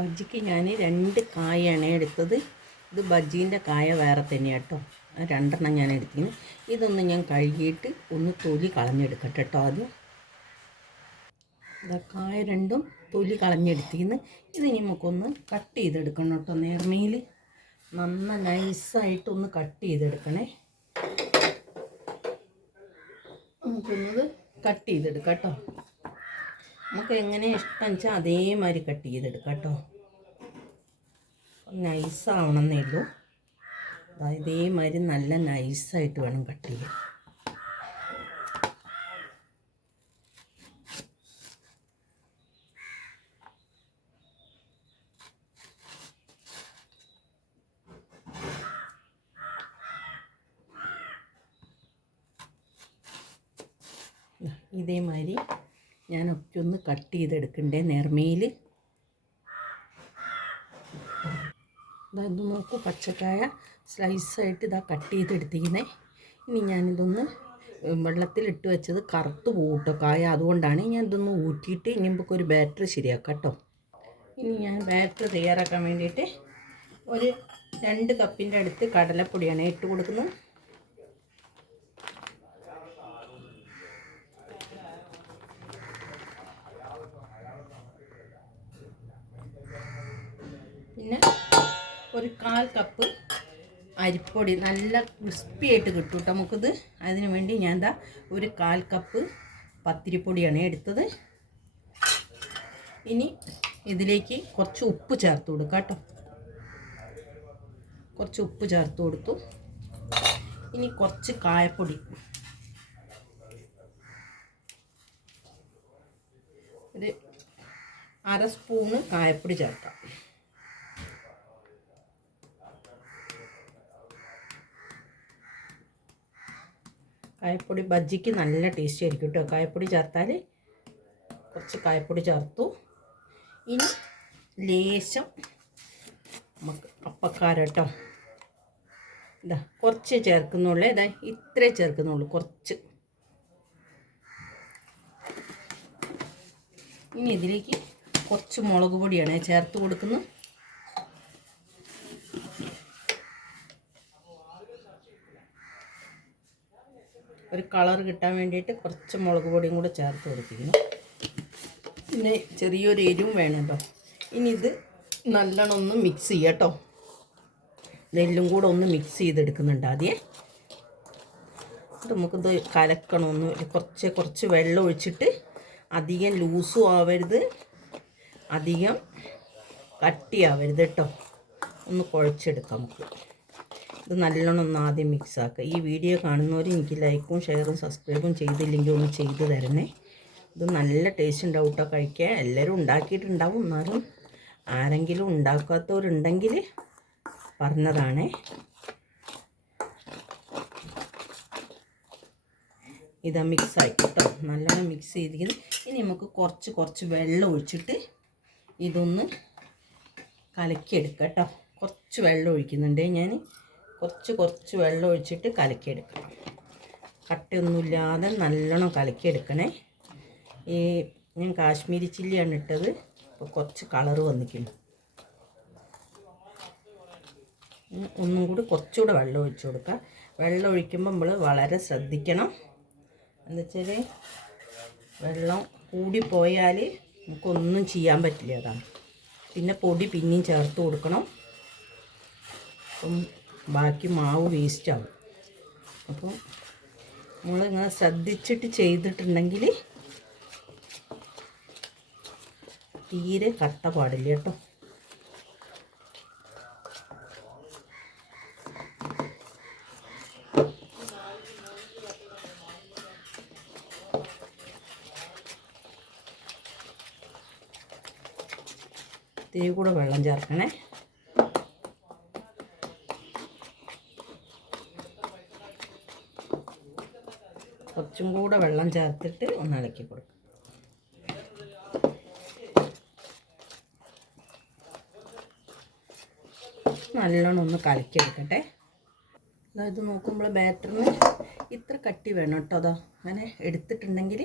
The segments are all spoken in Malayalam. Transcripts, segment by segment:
ബജ്ജിക്ക് ഞാൻ രണ്ട് കായാണ് എടുത്തത്. ഇത് ബജ്ജീന്റെ കായ വേറെ തന്നെയാണ് കേട്ടോ രണ്ടെണ്ണം ഞാൻ എടുത്തിന്. ഇതൊന്ന് ഞാൻ കഴുകിയിട്ട് ഒന്ന് തൊലി കളഞ്ഞെടുക്കട്ടെ കേട്ടോ ഇതാ കായ രണ്ടും തൊലി കളഞ്ഞെടുത്തിന്ന് ഇത് നമുക്കൊന്ന് കട്ട് ചെയ്തെടുക്കണം കേട്ടോ നേർമയിൽ നന്ന നൈസായിട്ടൊന്ന് കട്ട് ചെയ്തെടുക്കണേ. നമുക്കൊന്നത് കട്ട് ചെയ്തെടുക്കാം കേട്ടോ നമുക്ക് എങ്ങനെ ഇഷ്ടം വെച്ചാൽ അതേമാതിരി കട്ട് ചെയ്തെടുക്കാം കേട്ടോ നൈസാവണമെന്നേ ഉള്ളൂ. ദാ ഇതേമാതിരി നല്ല നൈസായിട്ട് വേണം കട്ട് ചെയ്യാൻ. ഇതേമാതിരി ഞാൻ ഒക്കെ ഒന്ന് കട്ട് ചെയ്തെടുക്കണ്ടേ നേർമയിൽ ഇത് നോക്കൂ പച്ചക്കായ സ്ലൈസായിട്ട് ഇതാ കട്ട് ചെയ്തെടുത്തിരിക്കുന്നത് ഇനി ഞാനിതൊന്ന് വെള്ളത്തിലിട്ട് വെച്ചത് കറുത്ത് പോകട്ടോ കേട്ടോ കായ. അതുകൊണ്ടാണ് ഞാൻ ഇതൊന്ന് ഊറ്റിയിട്ട് ഇനി നമുക്ക് ഒരു ബാറ്ററി ശരിയാക്കാം കേട്ടോ ഇനി ഞാൻ ബാറ്ററി തയ്യാറാക്കാൻ വേണ്ടിയിട്ട് ഒരു രണ്ട് കപ്പിന്റെ അടുത്ത് കടലപ്പൊടിയാണ് ഇട്ട് കൊടുക്കുന്നത് പിന്നെ ഒരു കാൽ കപ്പ് അരിപ്പൊടി നല്ല ക്രിസ്പി ആയിട്ട് കിട്ടും കേട്ടോ നമുക്കിത്. അതിന് വേണ്ടി ഞാൻ എന്താ ഒരു കാൽ കപ്പ് പത്തിരിപ്പൊടിയാണ് എടുത്തത്. ഇനി ഇതിലേക്ക് കുറച്ച് ഉപ്പ് ചേർത്ത് കൊടുക്കാം കേട്ടോ. കുറച്ച് ഉപ്പ് ചേർത്ത് കൊടുത്തു. ഇനി കുറച്ച് കായപ്പൊടി. ഒരു അര സ്പൂണ് കായപ്പൊടി ചേർക്കാം. കായപ്പൊടി ബജ്ജിക്ക് നല്ല ടേസ്റ്റ് ആയിരിക്കും കേട്ടോ കായപ്പൊടി ചേർത്താൽ കുറച്ച് കായപ്പൊടി ചേർത്തു. ഇനി ലേശം നമുക്ക് അപ്പക്കാര കേട്ടോ ഇതാ കുറച്ച് ചേർക്കുന്നുള്ളൂ. ഇതാ ഇത്രേ ചേർക്കുന്നുള്ളൂ കുറച്ച്. ഇനി ഇതിലേക്ക് കുറച്ച് മുളക് പൊടിയാണ് ചേർത്ത് കൊടുക്കുന്നത്. ഒരു കളർ കിട്ടാൻ വേണ്ടിയിട്ട് കുറച്ച് മുളക് പൊടിയും കൂടെ ചേർത്ത് കൊടുത്തിരിക്കുന്നു. പിന്നെ ചെറിയൊരു എരിവും വേണം കേട്ടോ. ഇനി ഇത് നല്ലോണം ഒന്ന് മിക്സ് ചെയ്യാം കേട്ടോ. നെല്ലും കൂടെ ഒന്ന് മിക്സ് ചെയ്തെടുക്കുന്നുണ്ട് ആദ്യം. നമുക്കിത് കലക്കണമെന്ന് കുറച്ച് കുറച്ച് വെള്ളം ഒഴിച്ചിട്ട് അധികം ലൂസും ആവരുത്. അധികം കട്ടിയാവരുത് കേട്ടോ. ഒന്ന് കുഴച്ചെടുക്കാം നമുക്ക്. ഇത് നല്ലോണം ഒന്ന് ആദ്യം മിക്സ് ആക്കുക. ഈ വീഡിയോ കാണുന്നവർ എനിക്ക് ലൈക്കും ഷെയറും സബ്സ്ക്രൈബും ചെയ്തില്ലെങ്കിൽ ഒന്ന് ചെയ്ത് തരണേ. ഇത് നല്ല ടേസ്റ്റ് ഉണ്ടാവും കേട്ടോ കഴിക്കുക എല്ലാവരും ഉണ്ടാക്കിയിട്ടുണ്ടാവും. എന്നാലും ആരെങ്കിലും ഉണ്ടാക്കാത്തവരുണ്ടെങ്കിൽ പറഞ്ഞതാണേ. ഇതാ മിക്സ് ആയി കേട്ടോ നല്ലോണം മിക്സ് ചെയ്തിരിക്കുന്നത് ഇനി നമുക്ക് കുറച്ച് കുറച്ച് വെള്ളം ഒഴിച്ചിട്ട് ഇതൊന്ന് കലക്കിയെടുക്കാം കേട്ടോ കുറച്ച് വെള്ളം ഒഴിക്കുന്നുണ്ട് ഞാൻ കുറച്ച് കുറച്ച് വെള്ളം ഒഴിച്ചിട്ട് കലക്കിയെടുക്കണം. കട്ടയൊന്നുമില്ലാതെ നല്ലോണം കലക്കിയെടുക്കണേ. ഈ ഞാൻ കാശ്മീരി ചില്ലിയാണ് ഇട്ടത്. അപ്പോൾ കുറച്ച് കളറ് വന്നിക്കുന്നു ഒന്നും കൂടി കുറച്ചുകൂടെ വെള്ളം ഒഴിച്ചു കൊടുക്കുക വെള്ളം ഒഴിക്കുമ്പോൾ നമ്മൾ വളരെ ശ്രദ്ധിക്കണം. എന്താ വെച്ചാൽ വെള്ളം കൂടിപ്പോയാൽ നമുക്കൊന്നും ചെയ്യാൻ പറ്റില്ല അതാണ്. പിന്നെ പൊടി പിന്നെയും ചേർത്ത് കൊടുക്കണം. ബാക്കി മാവ് വേസ്റ്റ് അപ്പോൾ അപ്പം നമ്മളിങ്ങനെ ശ്രദ്ധിച്ചിട്ട് ചെയ്തിട്ടുണ്ടെങ്കിൽ തീരെ കട്ട പാടില്ല കേട്ടോ. ഇത്തിരി കൂടെ വെള്ളം ചേർക്കണേ. കുറച്ചും കൂടെ വെള്ളം ചേർത്തിട്ട് ഒന്ന് ഇളക്കി കൊടുക്കും. നല്ലോണം ഒന്ന് കലക്കിയെടുക്കട്ടെ അതായത് നോക്കുമ്പോൾ ബാറ്ററിന് ഇത്ര കട്ടി വേണം കേട്ടോ. അതോ അങ്ങനെ എടുത്തിട്ടുണ്ടെങ്കിൽ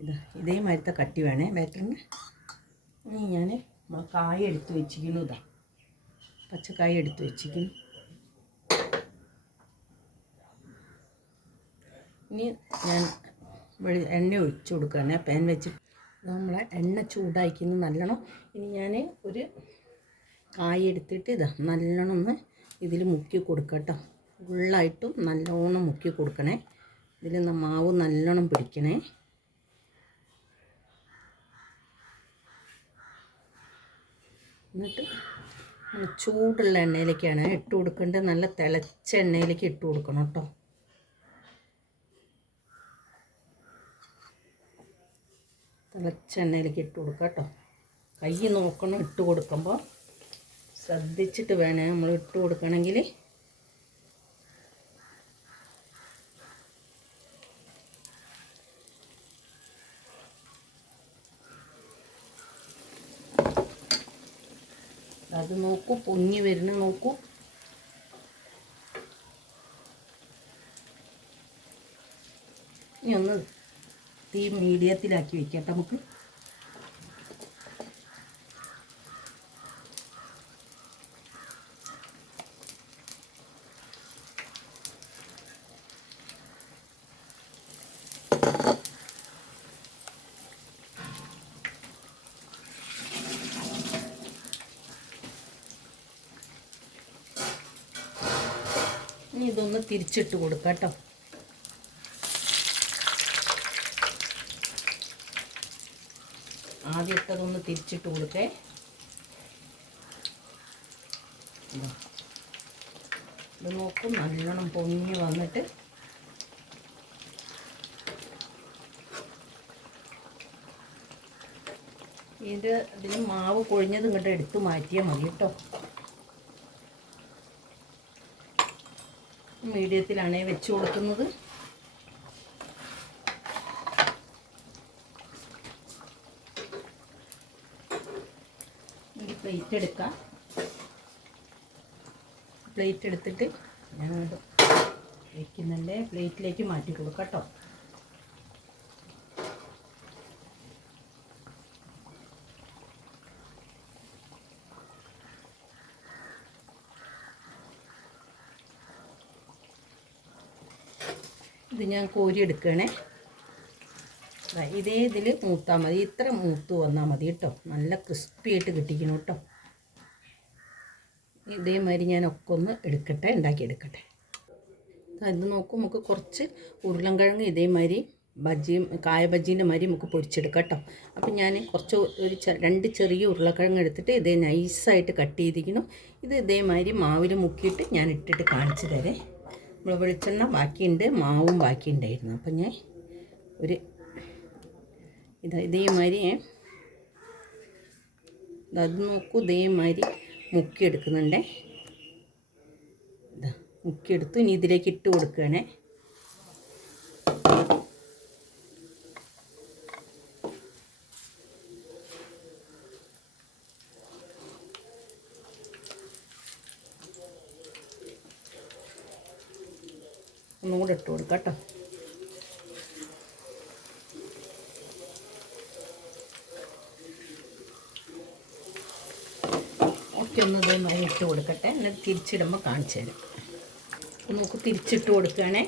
ഇത് ഇതേമാതിരത്തെ കട്ടി വേണേ ബാറ്ററിന് ഇനി ഞാൻ നമ്മൾ കായ എടുത്ത് വെച്ചിരിക്കുന്നു ഇതാ പച്ചക്കായ എടുത്ത് വെച്ചിരിക്കുന്നു. ഇനി ഞാൻ വെളി എണ്ണ ഒഴിച്ചു കൊടുക്കുകയാണ് പാൻ വെച്ച് നമ്മളെ എണ്ണ ചൂടായിക്കുന്നു നല്ലോണം ഇനി ഞാൻ ഒരു കായ എടുത്തിട്ട് ഇതാ നല്ലോണം ഒന്ന് ഇതിൽ മുക്കി കൊടുക്കട്ടോ ഫുള്ളായിട്ടും നല്ലോണം മുക്കി കൊടുക്കണേ. ഇതിൽ മാവ് നല്ലോണം പിടിക്കണേ. എന്നിട്ട് ചൂടുള്ള എണ്ണയിലേക്കാണ് ഇട്ട് കൊടുക്കേണ്ടത്. നല്ല തിളച്ച എണ്ണയിലേക്ക് ഇട്ട് കൊടുക്കണം കേട്ടോ തിളച്ച എണ്ണയിലേക്ക് ഇട്ട് കൊടുക്കുക കേട്ടോ. കൈ നോക്കണം ഇട്ട് കൊടുക്കുമ്പോൾ ശ്രദ്ധിച്ചിട്ട് വേണേ നമ്മൾ ഇട്ട് കൊടുക്കണമെങ്കിൽ. അത് നോക്കൂ പൊങ്ങി വരുന്ന നോക്കൂ ഇനി ഒന്ന് തീ മീഡിയത്തിലാക്കി വെക്കട്ടെ നമുക്ക് ഇനി ഇതൊന്ന് തിരിച്ചിട്ട് കൊടുക്കാം കേട്ടോ. ആദ്യം ഇട്ടതൊന്ന് തിരിച്ചിട്ട് കൊടുക്കേ ഇതാ. നോക്കും നല്ലോണം പൊങ്ങി വന്നിട്ട്. ഇത് ഇതിന് മാവ് കൊഴിഞ്ഞത് ഇങ്ങോട്ട് എടുത്ത് മാറ്റിയാൽ മതി കേട്ടോ. മീഡിയത്തിലാണേ വെച്ച് കൊടുക്കുന്നത് ഒരു പ്ലേറ്റ് എടുക്കാം. പ്ലേറ്റ് എടുത്തിട്ട് ഞാൻ വയ്ക്കുന്നുണ്ട് പ്ലേറ്റിലേക്ക് മാറ്റി കൊടുക്കാം കേട്ടോ. ഇത് ഞാൻ കോരി എടുക്കണേ ഇതേ ഇതിൽ മൂത്താൽ മതി. ഇത്ര മൂത്ത് വന്നാൽ മതി കേട്ടോ നല്ല ക്രിസ്പി ആയിട്ട് കിട്ടിക്കണം കേട്ടോ ഇതേമാതിരി ഞാൻ ഒക്കെ ഒന്ന് എടുക്കട്ടെ ഉണ്ടാക്കിയെടുക്കട്ടെ. ഇത് നോക്കും നമുക്ക് കുറച്ച് ഉരുളൻകിഴങ്ങ് ഇതേമാതിരി ബജ്ജിയും കായ ബജ്ജീന്റെ മാതിരി നമുക്ക് പൊരിച്ചെടുക്കാം കേട്ടോ അപ്പം ഞാൻ കുറച്ച് ഒരു രണ്ട് ചെറിയ ഉരുളക്കിഴങ്ങ് എടുത്തിട്ട് ഇതേ നൈസായിട്ട് കട്ട് ചെയ്തിരിക്കുന്നു. ഇത് ഇതേമാതിരി മാവിൽ മുക്കിയിട്ട് ഞാൻ ഇട്ടിട്ട് കാണിച്ചു തരേ. നമ്മൾ വെളിച്ചെണ്ണ ബാക്കിയുണ്ട് മാവും ബാക്കിയുണ്ടായിരുന്നു. അപ്പം ഞാൻ ഒരു ഇതേമാതിരി ഞാൻ ദാ അത് നോക്കൂ ഇതേമാതിരി മുക്കിയെടുക്കുന്നുണ്ടേ. ഇതാ മുക്കിയെടുത്തു ഇനി ഇതിലേക്ക് ഇട്ട് കൊടുക്കുകയാണേ. ഒന്നും കൂടെ ഇട്ട് കൊടുക്കാം കേട്ടോ ഒക്കെ ഒന്ന് ഇതേമാതിരി ഇട്ട് കൊടുക്കട്ടെ. എന്നിട്ട് തിരിച്ചിടുമ്പോൾ കാണിച്ചു തരാം. നമുക്ക് തിരിച്ചിട്ട് കൊടുക്കുകയാണേ.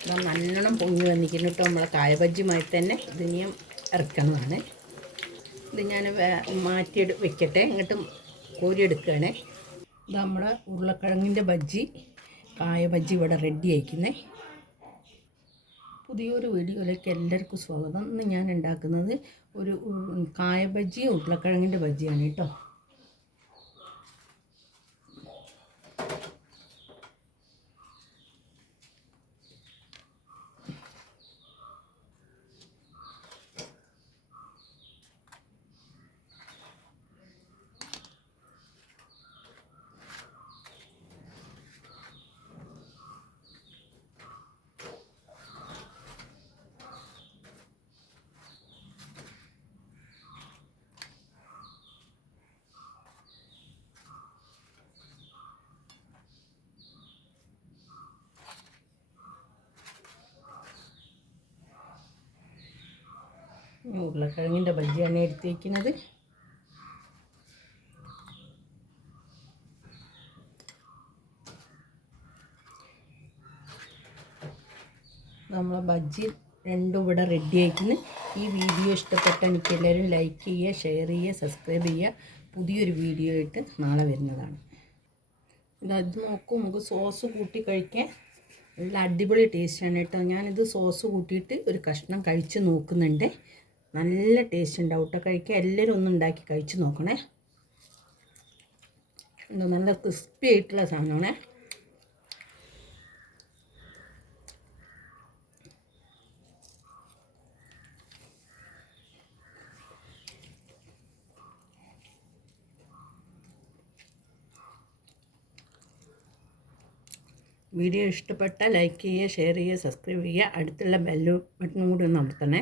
ഇതാ നല്ലോണം പൊങ്ങി വന്നിരിക്കുന്നു കേട്ടോ നമ്മളെ കായബജ്ജിയുമായി തന്നെ. ഇത് ഇനിയും ഇറക്കുന്നതാണ് ഇത് ഞാൻ മാറ്റിയെടു വെക്കട്ടെ. എന്നിട്ട് കോരിയെടുക്കുകയാണേ ഇത് നമ്മുടെ ഉരുളക്കിഴങ്ങിന്റെ ബജ്ജി. കായ ബജ്ജി ഇവിടെ റെഡി ആയിക്കുന്നേ. പുതിയൊരു വീഡിയോയിലേക്ക് എല്ലാവർക്കും സ്വാഗതം. ഇന്ന് ഞാൻ ഉണ്ടാക്കുന്നത് ഒരു കായ ബജ്ജി ഉരുളക്കിഴങ്ങിന്റെ ബജ്ജിയാണ് കേട്ടോ. ഉരുളക്കിഴങ്ങിന്റെ ബജ്ജിയാണ് എടുത്തേക്കുന്നത്. നമ്മളെ ബജ്ജി രണ്ടും ഇവിടെ റെഡി ആയിക്കുന്നു ഈ വീഡിയോ ഇഷ്ടപ്പെട്ട എനിക്ക് എല്ലാവരും ലൈക്ക് ചെയ്യുക ഷെയർ ചെയ്യുക സബ്സ്ക്രൈബ് ചെയ്യുക. പുതിയൊരു വീഡിയോ ആയിട്ട് നാളെ വരുന്നതാണ്. ഇത് നോക്കും നമുക്ക് സോസ് കൂട്ടി കഴിക്കാൻ നല്ല അടിപൊളി ടേസ്റ്റാണ് കേട്ടോ. ഞാനിത് സോസ് കൂട്ടിയിട്ട് ഒരു കഷ്ണം കഴിച്ച് നോക്കുന്നുണ്ട്. നല്ല ടേസ്റ്റ് ഉണ്ട്. കേട്ടോ കഴിക്കുക എല്ലാവരും ഒന്ന് ഉണ്ടാക്കി കഴിച്ച് നോക്കണേ. എന്തോ നല്ല ക്രിസ്പി ആയിട്ടുള്ള സാധനമാണേ. വീഡിയോ ഇഷ്ടപ്പെട്ടാൽ ലൈക്ക് ചെയ്യുക ഷെയർ ചെയ്യുക സബ്സ്ക്രൈബ് ചെയ്യുക. അടുത്തുള്ള ബെല്ല് ബട്ടണും കൂടി ഒന്ന് അമർത്തണേ.